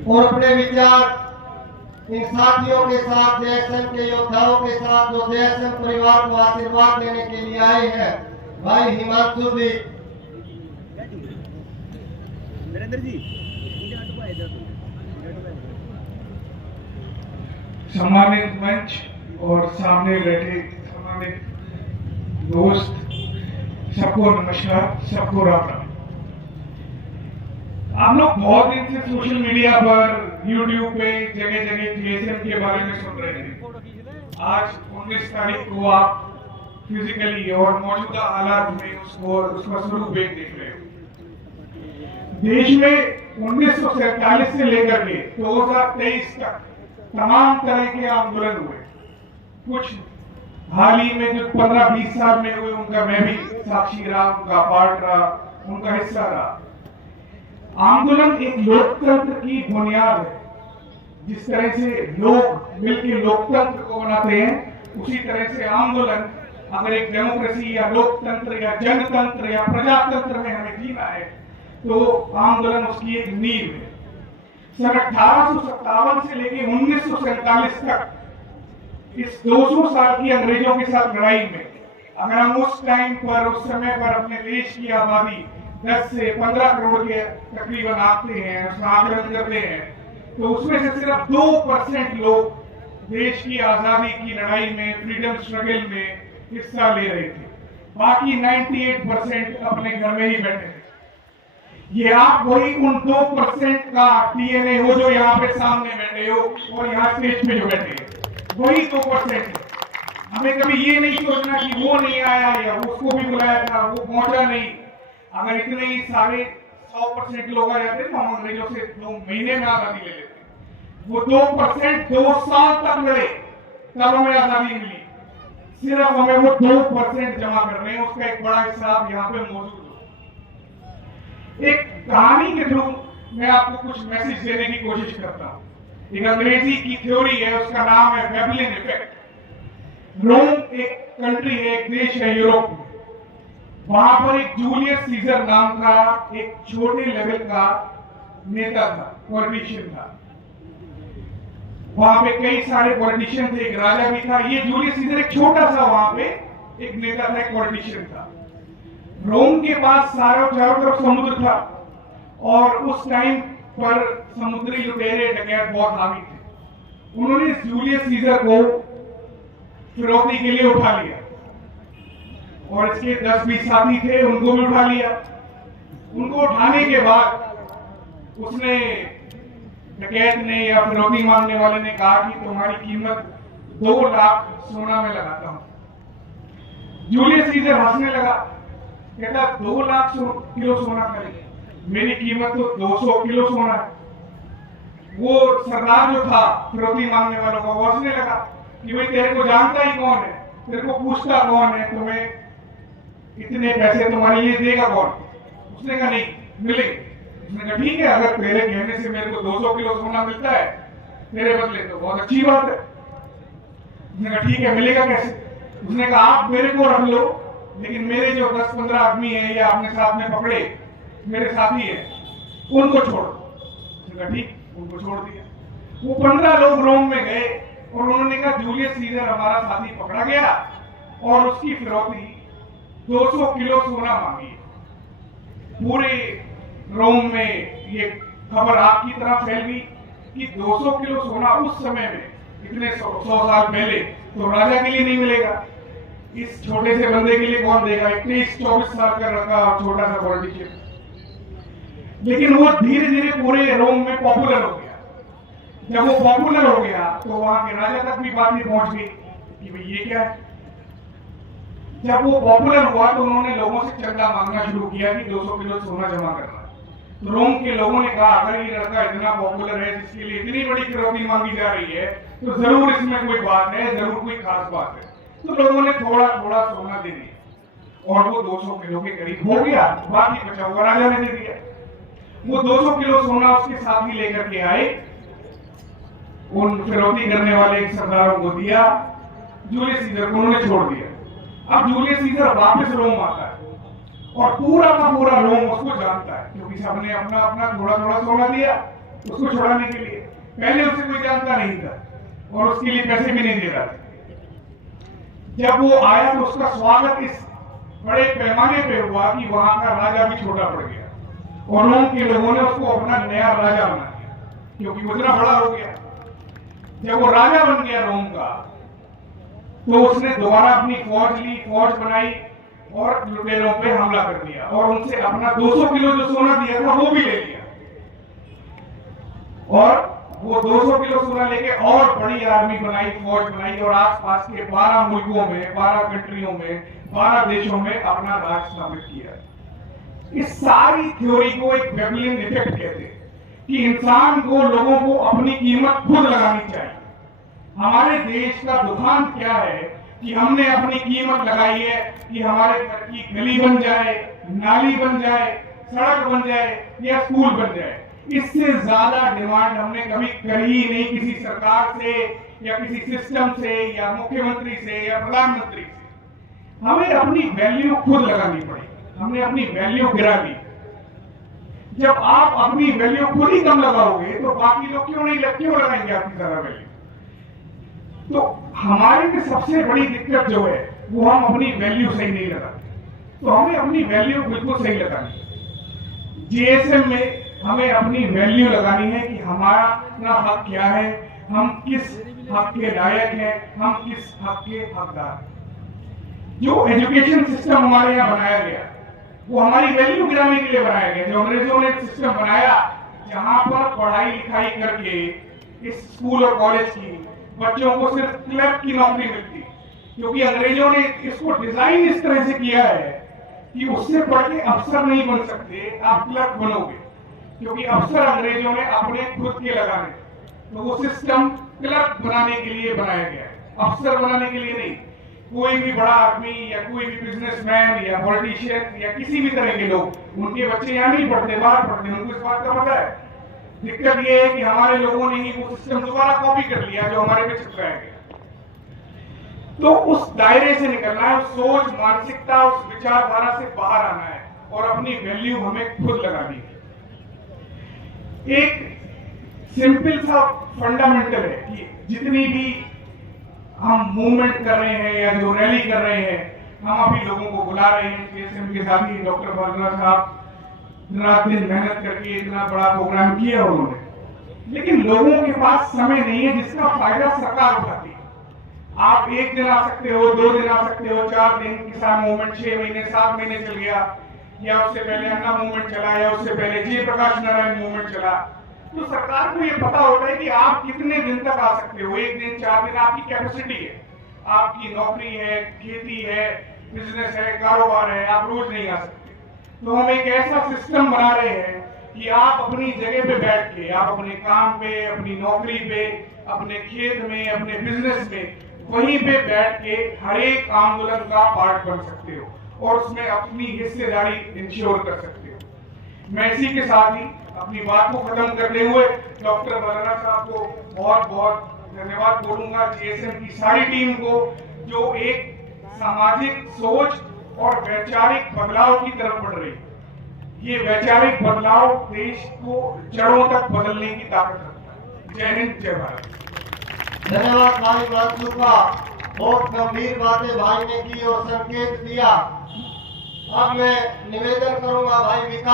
और अपने विचार इन साथियों के साथ, जेएसएम के योद्धाओं के साथ जो जेएसएम परिवार को आशीर्वाद देने के लिए आए हैं, भाई हिमांशु जी। नरेंद्र जी, सम्मानित मंच और सामने बैठे सम्मानित दोस्त, सबको नमस्कार, सबको राम राम। आप लोग बहुत दिन से सोशल मीडिया पर, यूट्यूब पे जगह जगह जेएसएम के बारे में सुन रहे हैं। आज 19 तारीख को आप फिजिकली और मौजूदा हालात में उसका स्वरूप देख रहे हो। देश में 1947 से लेकर के 2023 तक तमाम तरह के आंदोलन हुए। कुछ हाल ही में जो 15-20 साल में हुए, उनका मैं भी साक्षी रहा, उनका पार्ट रहा, उनका हिस्सा रहा। आंदोलन एक लोकतंत्र की बुनियाद है। जिस तरह से लोग मिलकर लोकतंत्र को बनाते हैं, उसी तरह से आंदोलन, अगर एक डेमोक्रेसी या लोकतंत्र या जनतंत्र या प्रजातंत्र में हमें जीना है, तो आंदोलन उसकी एक नींव है। सन 1857 से लेकर 1947 तक इस 200 साल की अंग्रेजों के साथ लड़ाई में, अगर हम उस टाइम पर, उस समय पर अपने देश की आबादी 10 से 15 करोड़ के तकरीबन आते हैं, उसका आकलन करते हैं, तो उसमें से सिर्फ 2% लोग देश की आजादी की लड़ाई में, फ्रीडम स्ट्रगल में हिस्सा ले रहे थे। बाकी 98% अपने घर में ही बैठे थे। ये आप वही उन 2% का डीएनए हो जो यहाँ पे सामने बैठे हो और यहाँ स्टेज पे जो बैठे हैं, वही 2%। हमें कभी ये नहीं सोचना कि वो नहीं आया या उसको भी बुलाया था, वो पहुंचा नहीं। अगर इतने ही सारे 100% लोग आ जाते तो हम अंग्रेजों से 2 महीने में आजादी ले लेते। वो 2% 2 साल तक लड़े, तब हमें आजादी मिली। सिर्फ हमें वो 2% जमा करने हैं, उसका एक बड़ा हिस्सा आप यहाँ पे मौजूद हो। एक कहानी के थ्रू मैं आपको कुछ मैसेज देने की कोशिश करता हूँ। एक अंग्रेजी की थ्योरी है, उसका नाम है वेबलिन इफेक्ट। रोम एक कंट्री है, एक देश है यूरोप में। वहां पर एक जूलियस सीजर नाम का एक छोटे लेवल का नेता था, पॉलिटिशियन था। वहां पे कई सारे पॉलिटिशियन थे, एक राजा भी था। ये जूलियस सीजर एक छोटा सा वहां पे एक नेता था, एक पॉलिटिशियन था। रोम के पास चारों तरफ समुद्र था और उस टाइम पर समुद्री लुटेरे डकैत बहुत हावी थे। उन्होंने जूलियस सीजर को फिरौती के लिए उठा लिया और इसके 10-20 साथी थे, उनको भी उठा लिया। उनको उठाने के बाद उसने, डकैत ने या फिरौती मांगने वाले ने कहा कि तुम्हारी कीमत 2 लाख सोना में लगाता हूं। जूलियस सीजर हंसने लगा, कहता 2 लाख किलो सोना करेंगे, मेरी कीमत तो 200 किलो सोना है। वो सरदार जो था फिरौती मांगने वालों का, वो हंसने लगा कि भाई तेरे को जानता ही कौन है, तेरे को पूछता कौन है, तुम्हें इतने पैसे तुम्हारे लिए देगा कौन? उसने कहा नहीं मिलेंगे। उसने कहा ठीक है, अगर तेरे कहने से मेरे को 200 किलो सोना मिलता है तेरे बदले तो बहुत अच्छी बात है। उसने कहा ठीक है, मिलेगा कैसे? उसने कहा आप मेरे को रख लो, लेकिन मेरे जो 10-15 आदमी हैं या अपने साथ में पकड़े मेरे साथी हैं, उनको छोड़ दो। ठीक, उनको छोड़ दिया। वो 15 लोग रोम में गए और उन्होंने कहा जूलियस सीजर हमारा साथी पकड़ा गया और उसकी फिरौती 200 किलो सोना मांगी। पूरे रोम में ये खबर आग की तरह फैल गई कि 200 किलो सोना उस समय में, इतने 100 साल पहले, तो राजा के लिए नहीं मिलेगा, इस छोटे से बंदे के लिए कौन देगा? 23-24 साल का रखा छोटा सा पॉलिटिशियन। लेकिन वो धीरे धीरे पूरे रोम में पॉपुलर हो गया। जब वो पॉपुलर हो गया तो वहां के राजा तक भी बात पहुंच गई कि भाई ये क्या है। जब वो पॉपुलर हुआ तो उन्होंने लोगों से चंदा मांगना शुरू किया कि 200 किलो सोना जमा करना। तो रोम के लोगों ने कहा अगर ये लड़का इतना पॉपुलर है, जिसके लिए इतनी बड़ी फिरौती मांगी जा रही है, तो जरूर इसमें कोई बात है, जरूर कोई खास बात है। तो लोगों ने थोड़ा थोड़ा सोना दे दिया और वो 200 किलो के करीब हो गया। बाकी बचा हुआ राजा ने दे दिया। वो 200 किलो सोना उसके साथ ही लेकर के आए, उन फिरौती करने वाले सरदारों को दिया, जूलियस सीजर को उन्होंने छोड़ दिया। अब जूलियस सीजर वापस रोम आता है और पूरा का पूरा रोम उसको जानता है, क्योंकि सबने अपना अपना थोड़ा थोड़ा सोना दिया। उसको छुड़ाने के लिए। पहले उसे कोई जानता नहीं था और उसके लिए पैसे भी नहीं दे रहा था। जब वो आया तो उसका स्वागत इस बड़े पैमाने पे हुआ कि वहां का राजा भी छोटा पड़ गया और रोम के लोगों ने उसको अपना नया राजा बना दिया, क्योंकि वो इतना बड़ा हो गया। जब वो राजा बन गया रोम का, तो उसने दोबारा अपनी फौज ली, फौज बनाई और लुटेरों पे हमला कर दिया और उनसे अपना 200 किलो जो सोना दिया था वो भी ले लिया। और वो 200 किलो सोना लेके और बड़ी आर्मी बनाई, फौज बनाई और आसपास के 12 मुल्कों में, 12 कंट्रियों में, 12 देशों में अपना राज स्थापित किया। इस सारी थ्योरी को एक वेबलिन इफेक्ट कहते हैं कि इंसान को, लोगों को अपनी कीमत खुद लगानी चाहिए। हमारे देश का दुखांत क्या है कि हमने अपनी कीमत लगाई है कि हमारे घर की गली बन जाए, नाली बन जाए, सड़क बन जाए या स्कूल बन जाए। इससे ज्यादा डिमांड हमने कभी करी ही नहीं किसी सरकार से या किसी सिस्टम से या मुख्यमंत्री से या प्रधानमंत्री से। हमें अपनी वैल्यू खुद लगानी पड़ेगी। हमने अपनी वैल्यू गिरा दी। जब आप अपनी वैल्यू खुद ही कम लगाओगे तो बाकी लोग क्यों लगाएंगे आपकी तरह वैल्यू। तो हमारे में सबसे बड़ी दिक्कत जो है वो हम अपनी वैल्यू सही नहीं लगाते। तो हमें अपनी वैल्यू बिल्कुल सही लगानी है। जीएसएम में हमें अपनी वैल्यू लगानी है कि हमारा अपना हक क्या है, हम किस हक के लायक हैं, हम किस हक के हकदार हैं। जो एजुकेशन सिस्टम हमारे यहाँ बनाया गया वो हमारी वैल्यू गिराने के लिए बनाया गया। जो अंग्रेजों ने सिस्टम बनाया जहां पर पढ़ाई लिखाई करके इस स्कूल और कॉलेज की बच्चों को सिर्फ क्लर्क की नौकरी मिलती, क्योंकि अंग्रेजों ने इसको डिजाइन इस तरह से किया है कि उससे पढ़ के अफसर नहीं बन सकते, आप क्लर्क बनोगे, क्योंकि अफसर अंग्रेजों ने अपने खुद के लगाने। तो वो सिस्टम क्लर्क बनाने के लिए बनाया गया है, अफसर बनाने के लिए नहीं। कोई भी बड़ा आदमी या कोई भी बिजनेसमैन या पॉलिटिशियन या किसी भी तरह के लोग, उनके बच्चे यहाँ नहीं पढ़ते, बाहर पढ़ते हैं, उनको इस बात का पता है। दिक्कत ये है कि हमारे लोगों ने ही वो सिस्टम दोबारा कॉपी कर लिया जो हमारे पे चिपकाया गया। तो उस दायरे से निकलना है, उस सोच, मानसिकता, उस विचारधारा से बाहर आना है और अपनी वैल्यू हमें खुद लगानी है। एक सिंपल सा फंडामेंटल है कि जितनी भी हम मूवमेंट कर रहे हैं या जो रैली कर रहे हैं, हम अभी लोगों को बुला रहे हैं। जीएसएम के साथ ही डॉक्टर बालना साहब रात दिन मेहनत करके इतना बड़ा प्रोग्राम किया उन्होंने, लेकिन लोगों के पास समय नहीं है जिसका फायदा सरकार उठाती है। आप एक दिन आ सकते हो, 2 दिन आ सकते हो, 4 दिन किसान मूवमेंट 6 महीने 7 महीने चल गया, या उससे पहले अन्ना मूवमेंट चला, या उससे पहले जयप्रकाश नारायण मूवमेंट चला। तो सरकार को ये पता होता है कि आप कितने दिन तक आ सकते हो, 1 दिन 4 दिन आपकी कैपेसिटी है, आपकी नौकरी है, खेती है, बिजनेस है, कारोबार है, आप रोज नहीं आ सकते। तो हम एक ऐसा सिस्टम बना रहे हैं कि आप अपनी जगह पे बैठ के, आप अपने काम पे, अपनी नौकरी पे, अपने खेत में, अपने बिजनेस में, वहीं पे बैठ के हर एक आंदोलन का पार्ट बन सकते हो और उसमें अपनी हिस्सेदारी इंश्योर कर सकते हो। मैं इसी के साथ ही अपनी बात को खत्म करते हुए डॉक्टर मौलाना साहब को बहुत बहुत धन्यवाद बोलूंगा, जीएसएम की सारी टीम को, जो एक सामाजिक सोच और वैचारिक बदलाव की तरफ बढ़ रही है। ये वैचारिक बदलाव देश को जड़ों तक बदलने की ताकत रखता है। जय हिंद, जय भारत। धन्यवाद भाई मंसूर का, बहुत गंभीर बातें भाई ने की और संकेत दिया। अब मैं निवेदन करूंगा भाई विकास